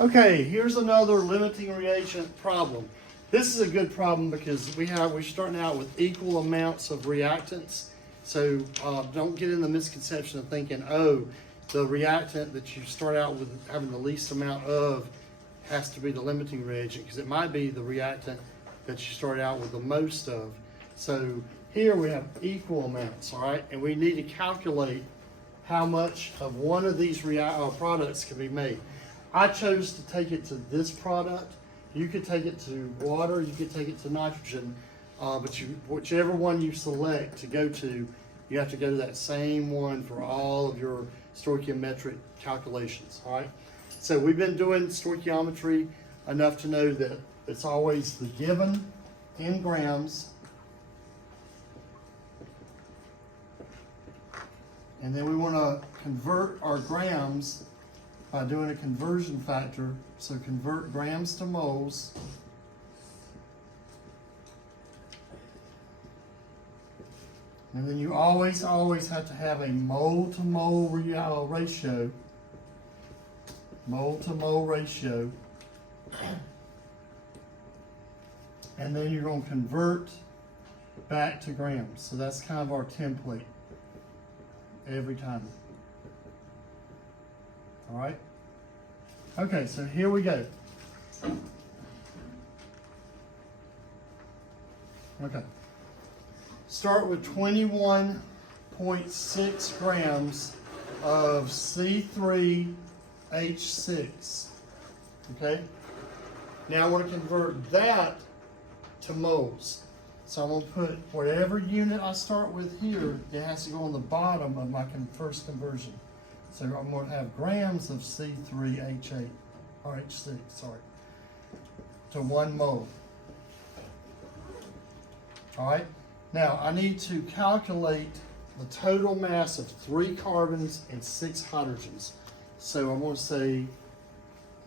Okay, here's another limiting reagent problem. This is a good problem because we're starting out with equal amounts of reactants. So don't get in the misconception of thinking, oh, the reactant that you start out with having the least amount of has to be the limiting reagent, because it might be the reactant that you start out with the most of. So here we have equal amounts, all right? And we need to calculate how much of one of these products can be made. I chose to take it to this product. You could take it to water, you could take it to nitrogen, but whichever one you select to go to, you have to go to that same one for all of your stoichiometric calculations, all right? So we've been doing stoichiometry enough to know that it's always the given in grams, and then we want to convert our grams by doing a conversion factor. So convert grams to moles. And then you always have to have a mole to mole ratio. Mole to mole ratio. And then you're going to convert back to grams. So that's kind of our template every time. All right? Okay, so here we go. Okay. Start with 21.6 grams of C3H6. Okay? Now I want to convert that to moles. So I'm going to put whatever unit I start with here, it has to go on the bottom of my first conversion. So I'm going to have grams of C3H8, or H6, sorry, to 1 mole. All right? Now, I need to calculate the total mass of 3 carbons and 6 hydrogens. So I'm going to say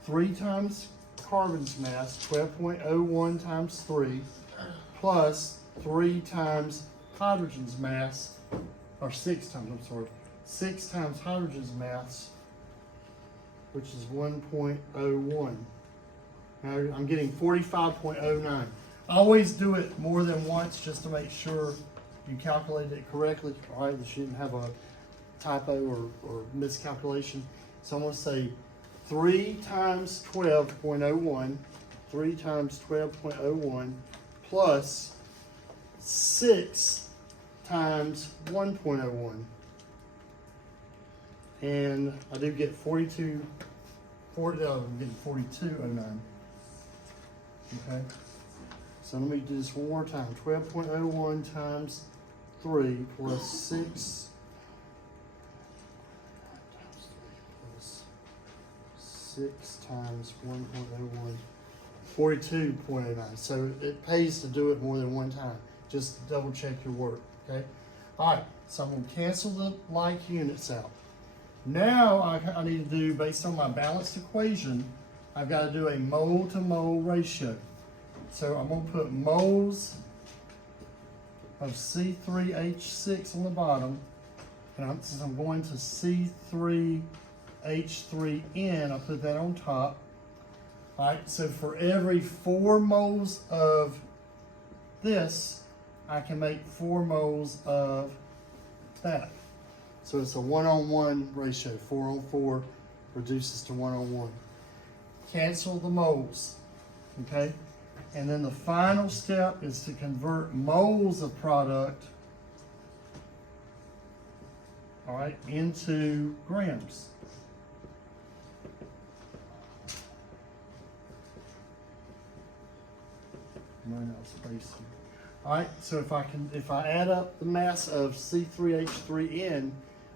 3 times carbon's mass, 12.01 times 3, plus 3 times hydrogen's mass, or 6 times, I'm sorry, 6 times hydrogen's mass, which is 1.01. Now I'm getting 45.09. Always do it more than once just to make sure you calculated it correctly. All right, you shouldn't have a typo or miscalculation. So I'm going to say 3 times 12.01, 3 times 12.01, plus 6 times 1.01. And I do get I'm getting 42.09. Okay? So let me do this one more time. 12.01 times 3 plus 6 plus 6 times 1.01, 42.09. So it pays to do it more than one time. Just double check your work, okay? All right, so I'm going to cancel the like units out. Now I need to do, based on my balanced equation, I've got to do a mole to mole ratio. So I'm going to put moles of C3H6 on the bottom, and since I'm going to C3H3N, I'll put that on top. All right, so for every 4 moles of this, I can make 4 moles of that. So it's a 1-on-1 ratio. 4-on-4 reduces to 1-on-1. Cancel the moles, okay? And then the final step is to convert moles of product, all right, into grams. All right, so if I add up the mass of C3H3N,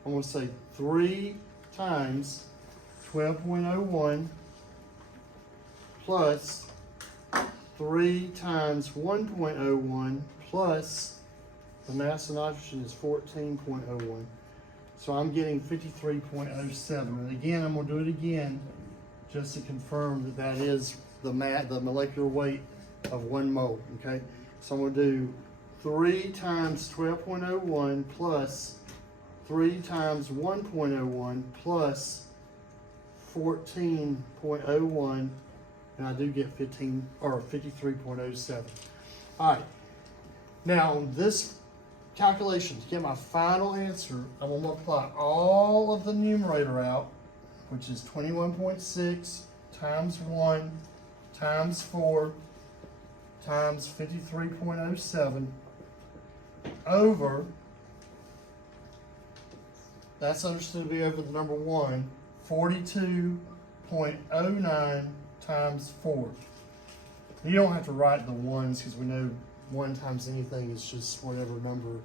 I'm going to say 3 times 12.01 plus 3 times 1.01 plus the mass of nitrogen is 14.01. So I'm getting 53.07. And again, I'm going to do it again just to confirm that that is the molecular weight of 1 mole, okay? So I'm going to do 3 times 12.01 plus 3 times 1.01 plus 14.01, and I do get 15 or 53.07. All right. Now on this calculation, to get my final answer, I'm going to multiply all of the numerator out, which is 21.6 times 1 times 4 times 53.07 over, that's understood to be over the number 1, 42.09 times 4. You don't have to write the ones because we know 1 times anything is just whatever number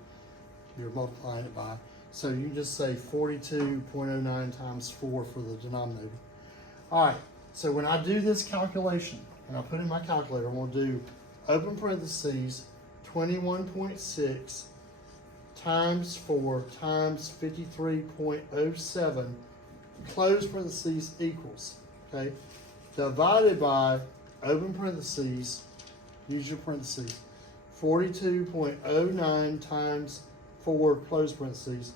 you're multiplying it by. So you just say 42.09 times 4 for the denominator. All right, so when I do this calculation, and I put in my calculator, I'm going to do open parentheses 21.6 times 4 times 53.07 close parentheses equals, okay, divided by open parentheses, use your parentheses, 42.09 times 4 close parentheses.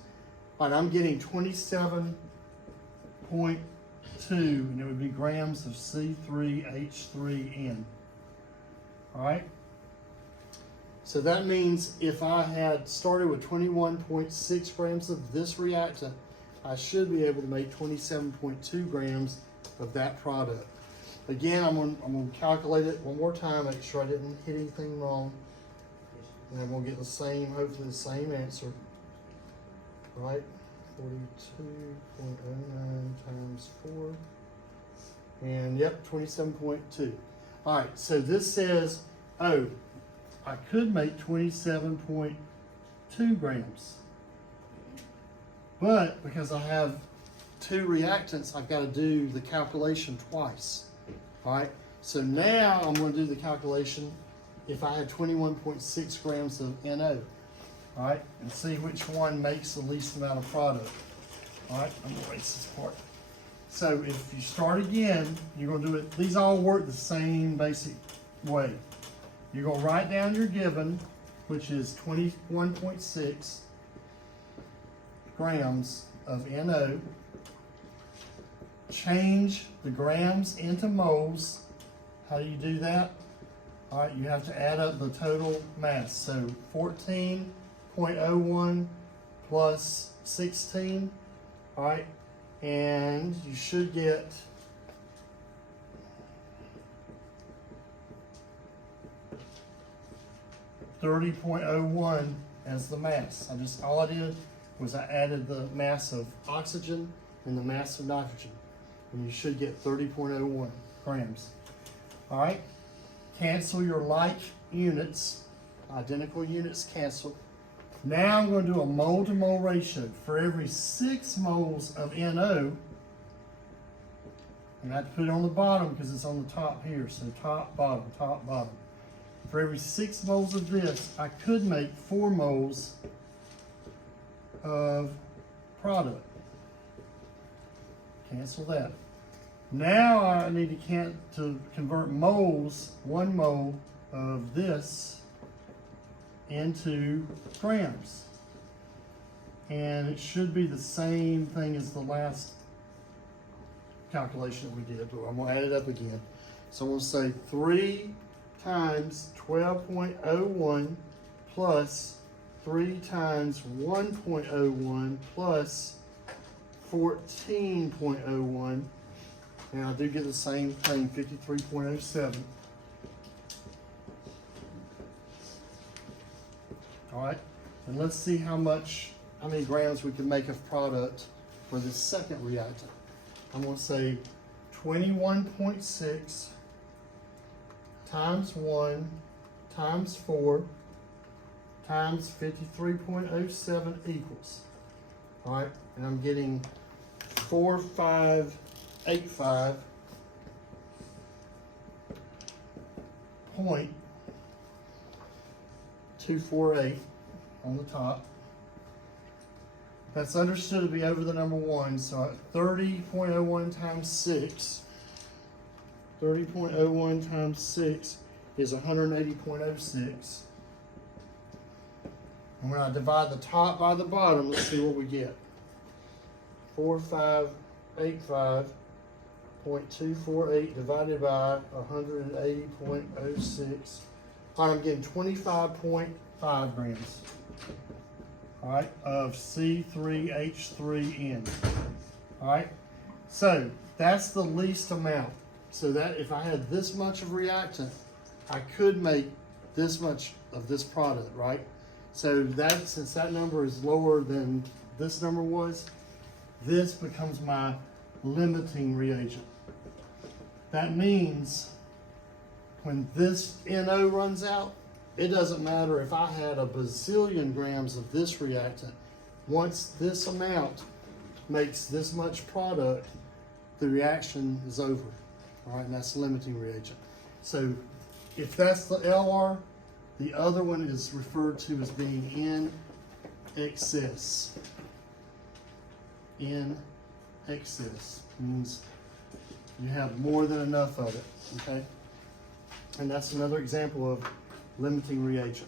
All right, I'm getting 27.2, and it would be grams of C3H3N. All right. So that means if I had started with 21.6 grams of this reactant, I should be able to make 27.2 grams of that product. Again, I'm going to calculate it one more time, make sure I didn't hit anything wrong. And I'm going to get the same, hopefully the same answer. All right, 42.09 times 4. And yep, 27.2. All right, so this says, oh, I could make 27.2 grams. But because I have 2 reactants, I've got to do the calculation twice. All right, so now I'm going to do the calculation if I had 21.6 grams of NO. All right, and see which one makes the least amount of product. All right, I'm going to erase this part. So if you start again, you're going to do it, these all work the same basic way. You're going to write down your given, which is 21.6 grams of NO. Change the grams into moles. How do you do that? All right, you have to add up the total mass. So 14.01 plus 16, all right, and you should get 30.01 as the mass. All I did was I added the mass of oxygen and the mass of nitrogen, and you should get 30.01 grams. All right, cancel your like units, identical units cancel. Now I'm going to do a mole to mole ratio. For every 6 moles of NO, and I have to put it on the bottom because it's on the top here, so top, bottom, top, bottom. For every 6 moles of this, I could make 4 moles of product. Cancel that. Now I need to convert moles, 1 mole of this into grams. And it should be the same thing as the last calculation that we did, but I'm going to add it up again. So I'm going to say 3 times 12.01 plus 3 times 1.01 plus 14.01, and I do get the same thing, 53.07. All right, and let's see how many grams we can make of product for this second reactant. I'm going to say 21.6 times 1 times 4 times 53.07 equals. All right, and I'm getting 4585.248 on the top. That's understood to be over the number 1, so 30.01 times 6. 30.01 times 6 is 180.06. And when I divide the top by the bottom, let's see what we get. 4585 0.248 divided by 180.06. All right, I'm getting 25.5 grams. All right, of C3H3N. All right, so that's the least amount. So that if I had this much of reactant, I could make this much of this product, right? So that, since that number is lower than this number was, this becomes my limiting reagent. That means when this NO runs out, it doesn't matter if I had a bazillion grams of this reactant. Once this amount makes this much product, the reaction is over. All right, and that's the limiting reagent. So if that's the LR, the other one is referred to as being in excess. In excess means you have more than enough of it, okay? And that's another example of limiting reagent.